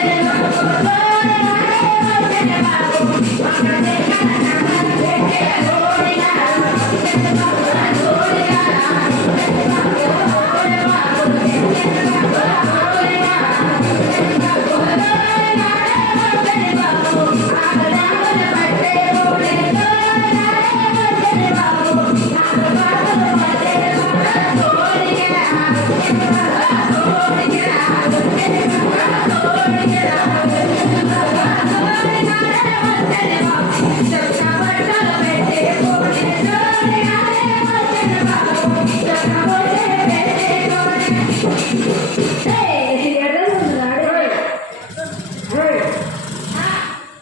Thank you.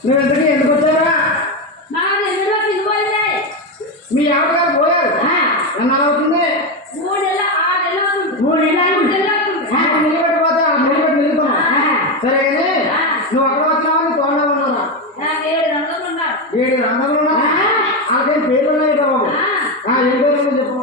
నువ్వు ఎందుకు ఎందుకు వచ్చావా మీ ఆవిడ గారు పోయారు ఎన్నాళ్ళు అవుతుంది మూడు నెలలు ఆరు నెలలు అవుతుంది మూడు నెలలు నిలబెట్టిపోతా నిలబెట్టి నిలుపుకున్నా సరే కానీ నువ్వు అక్కడ వచ్చావా ఏడు రంగులు ఉన్నా ఏడు రంగులు ఉన్నా అదే పేర్లు ఉన్నాయి బాబు ఏం పేర్లు చెప్పు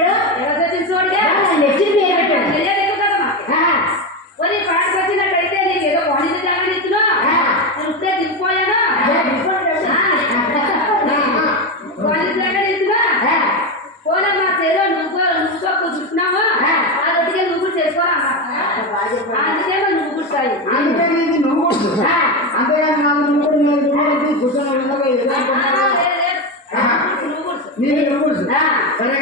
అందుకని ఇది నువ్వు అంతేగాని నాకు నువ్వు కూడా నేను చూడాలి కూర్చొని ఉండగా నేను నువ్వు సరే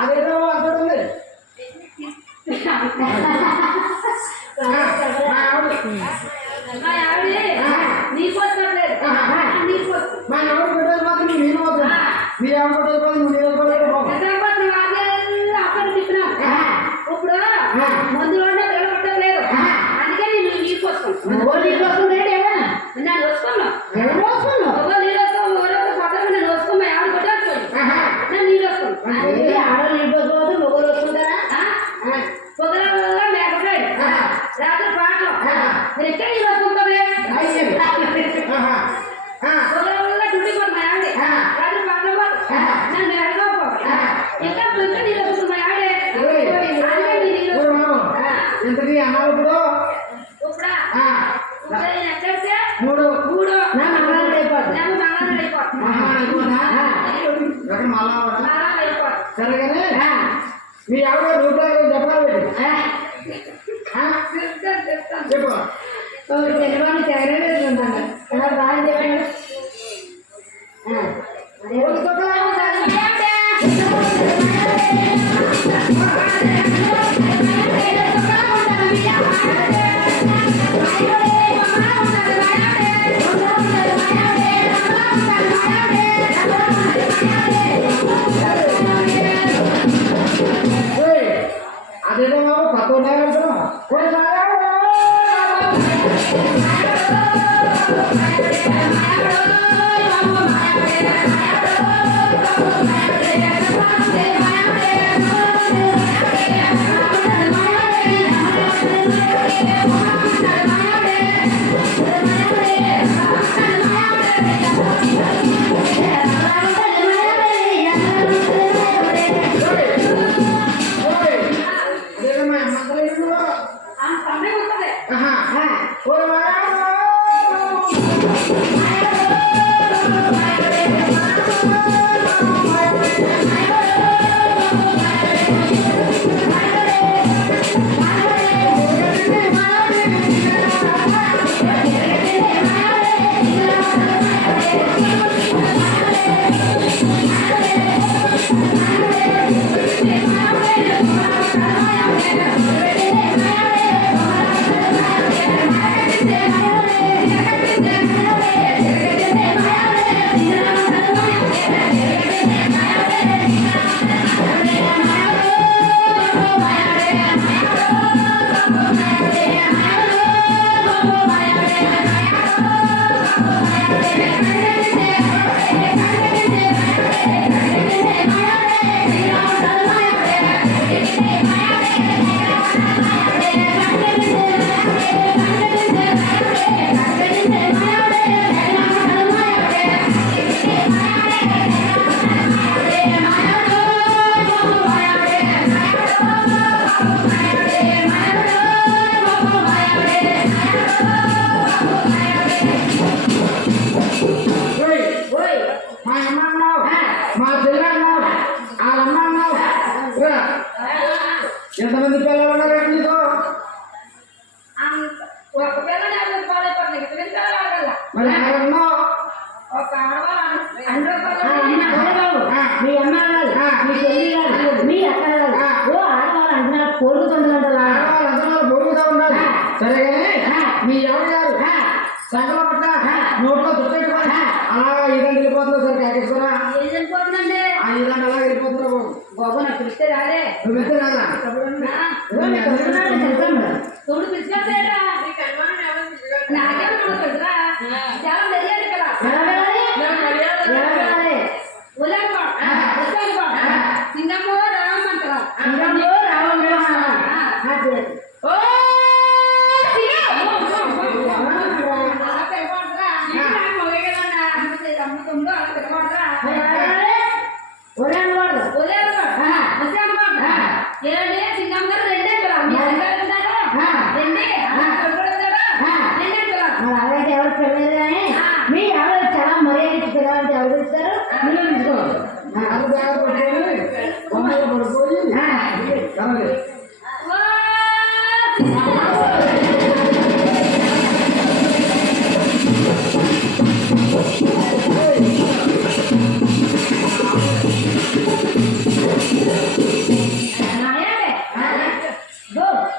అదేదో అర్థం ఉంది 这个眼好了不喽？మరి ఎవరున్నావు ఒక ఆడవాళ్ళు అందరూ మీ అమ్మ కాదు మీ చెల్లి కాదు మీ అక్క కాదు ఓ ఆడవాళ్ళు అంటున్నారు పొరుగుతుంది గంటలా ఆడవాళ్ళందరూ పొరుగుతూ ఉన్నారు. సరే కానీ మీ ఎవరు గారు నోట్లో దుట్టెట్టుకోండి అలాగా ఇదండి వెళ్ళిపోతున్నావు సార్ కాకేశ్వర వెళ్ళిపోతుందండి. ఇదండి అలాగే వెళ్ళిపోతున్నావు బాబు నాకు పిలిస్తే రాలే నువ్వు రాదా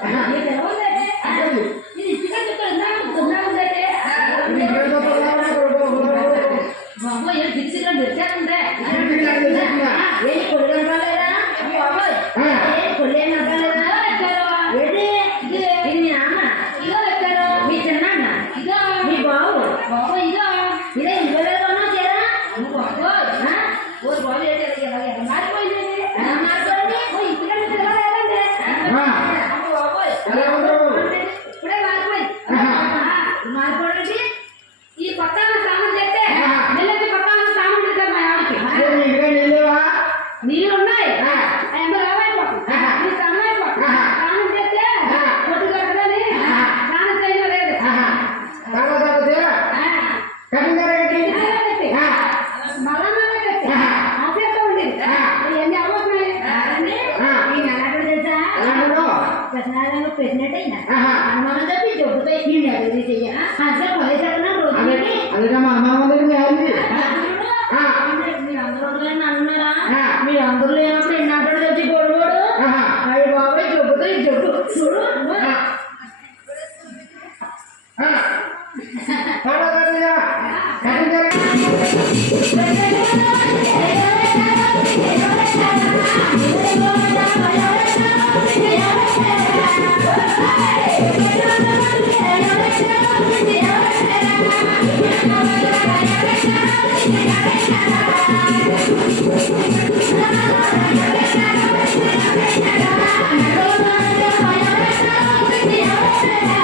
Nah, ini Yeah.